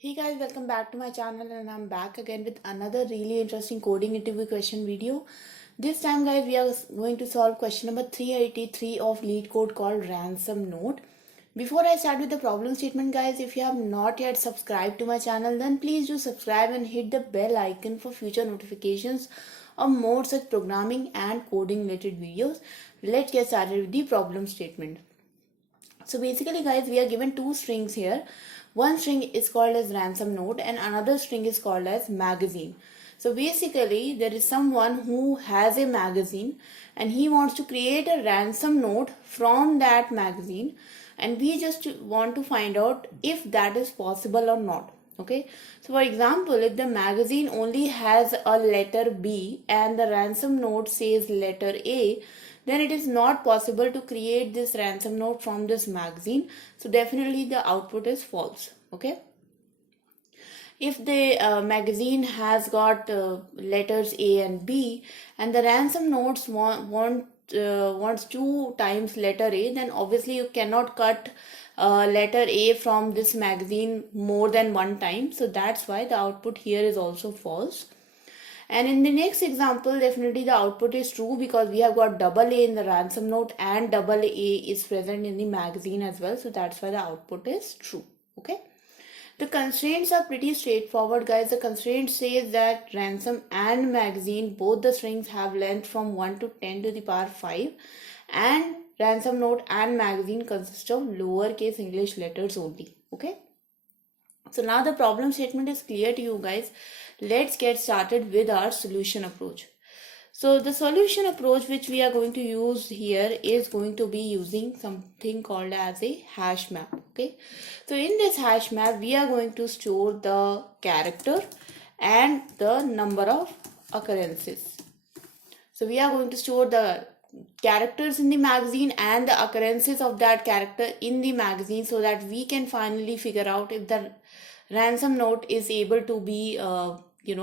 Hey guys, welcome back to my channel and I'm back again with another really interesting coding interview question video. This time guys, we are going to solve question number 383 of Leetcode called Ransom Note. Before I start with the problem statement guys, if you have not yet subscribed to my channel, then please do subscribe and hit the bell icon for future notifications of more such programming and coding related videos. Let's get started with the problem statement. So basically guys, we are given two strings here. One string is called as ransom note and another string is called as magazine. So basically there is someone who has a magazine and he wants to create a ransom note from that magazine, and we just want to find out if that is possible or not. Okay, so for example, if the magazine only has a letter B and the ransom note says letter A, then it is not possible to create this ransom note from this magazine. So definitely the output is false. Okay. If the magazine has got letters A and B and the ransom notes wants 2 times letter A, then obviously you cannot cut letter A from this magazine more than 1 time. So that's why the output here is also false. And in the next example, definitely the output is true because we have got double A in the ransom note and double A is present in the magazine as well. So that's why the output is true. Okay. The constraints are pretty straightforward guys. The constraint says that ransom and magazine, both the strings have length from 1 to 10 to the power 5, and ransom note and magazine consist of lowercase English letters only. Okay. So now the problem statement is clear to you guys. Let's get started with our solution approach. So the solution approach which we are going to use here is going to be using something called as a hash map. Okay. So in this hash map, we are going to store the character and the number of occurrences. So we are going to store the characters in the magazine and the occurrences of that character in the magazine so that we can finally figure out if the ransom note is able to be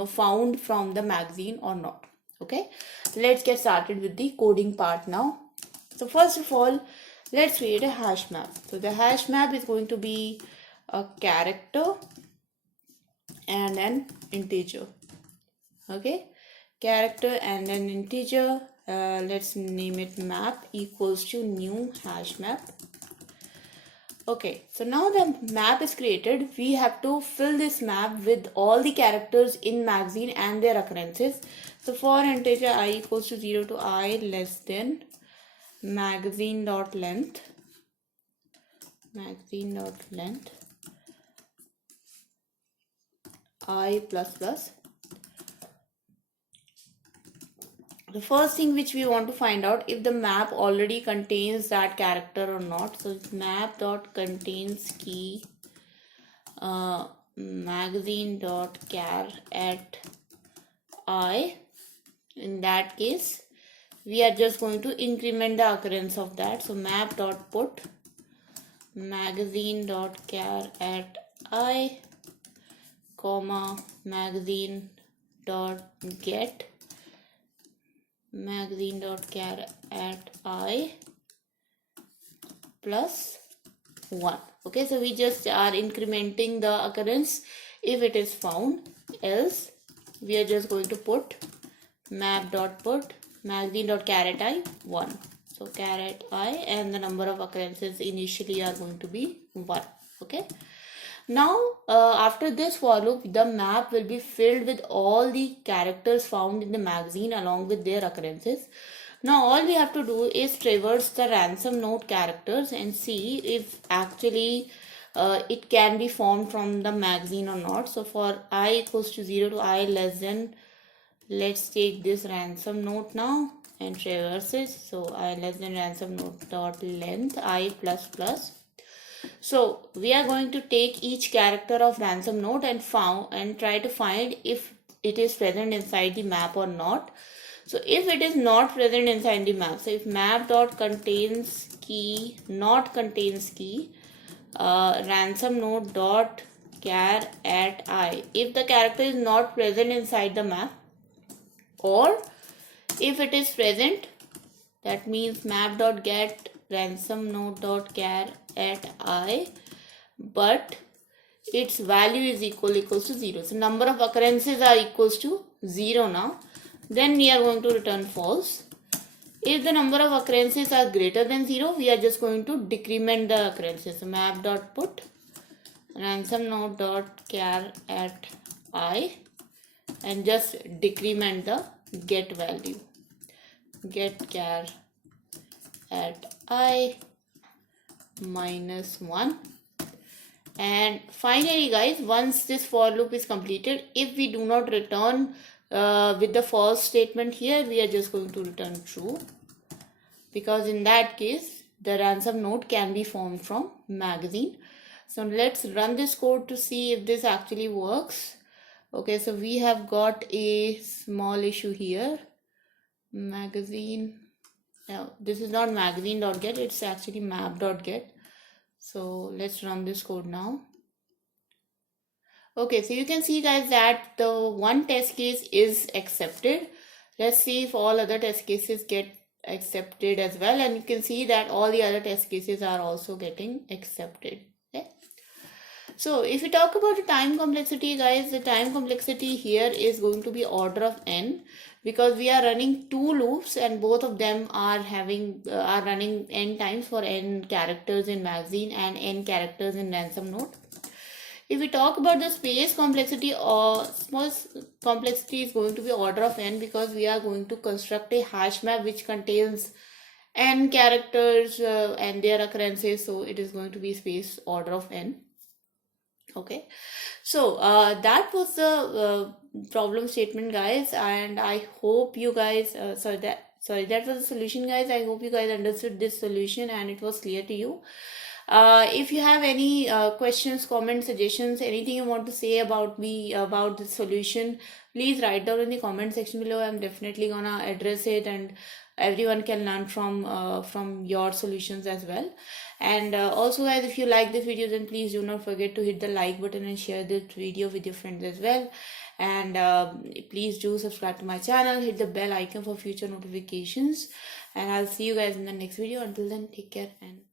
found from the magazine or not. Okay, let's get started with the coding part now. So first of all, let's create a hash map. So the hash map is going to be a character and an integer. Okay, character and an integer. Let's name it map equals to new hash map. Okay, so now the map is created. We have to fill this map with all the characters in magazine and their occurrences. So for integer I equals to 0 to I less than magazine dot length I plus plus. The first thing which we want to find out if the map already contains that character or not. So map dot contains key magazine dot char at I. In that case, we are just going to increment the occurrence of that. So map dot put magazine dot char at I, comma magazine dot get magazine dot char at I plus 1. Okay, so we just are incrementing the occurrence if it is found, else we are just going to put map dot put magazine dot char at I 1. So char at I, and the number of occurrences initially are going to be 1. Okay. Now after this for loop, the map will be filled with all the characters found in the magazine along with their occurrences. Now all we have to do is traverse the ransom note characters and see if actually it can be formed from the magazine or not. So for I equals to 0 to I less than, let's take this ransom note now and traverse it. So I less than ransom note dot length I plus plus. So we are going to take each character of ransom note and try to find if it is present inside the map or not. So if it is not present inside the map, so if map dot contains key not contains key ransom note dot char at I, if the character is not present inside the map, or if it is present, that means map dot get ransom note dot char at I, but its value is equals to 0. So number of occurrences are equals to 0 now. Then we are going to return false. If the number of occurrences are greater than 0, we are just going to decrement the occurrences. So map.put ransom note dot char at I and just decrement the get value. Get char at I -1. And finally guys, once this for loop is completed, if we do not return with the false statement here, we are just going to return true, because in that case the ransom note can be formed from magazine. So let's run this code to see if this actually works. Okay, so we have got a small issue here. Magazine, now this is not magazine.get, it's actually map.get. So let's run this code now. Okay, so you can see guys that the one test case is accepted. Let's see if all other test cases get accepted as well, and you can see that all the other test cases are also getting accepted. Okay, so if we talk about the time complexity guys, the time complexity here is going to be order of n, because we are running two loops and both of them are running n times for n characters in magazine and n characters in ransom note. If we talk about the space complexity, or small complexity is going to be order of n, because we are going to construct a hash map which contains n characters and their occurrences, so it is going to be space order of n. Okay, so that was the problem statement guys, and I hope you guys that was the solution guys. I hope you guys understood this solution and it was clear to you. If you have any questions, comments, suggestions, anything you want to say about me, about the solution, please write down in the comment section below. I'm definitely gonna address it, and everyone can learn from your solutions as well. And also guys, if you like this video, then please do not forget to hit the like button and share this video with your friends as well. And please do subscribe to my channel, hit the bell icon for future notifications, and I'll see you guys in the next video. Until then, take care and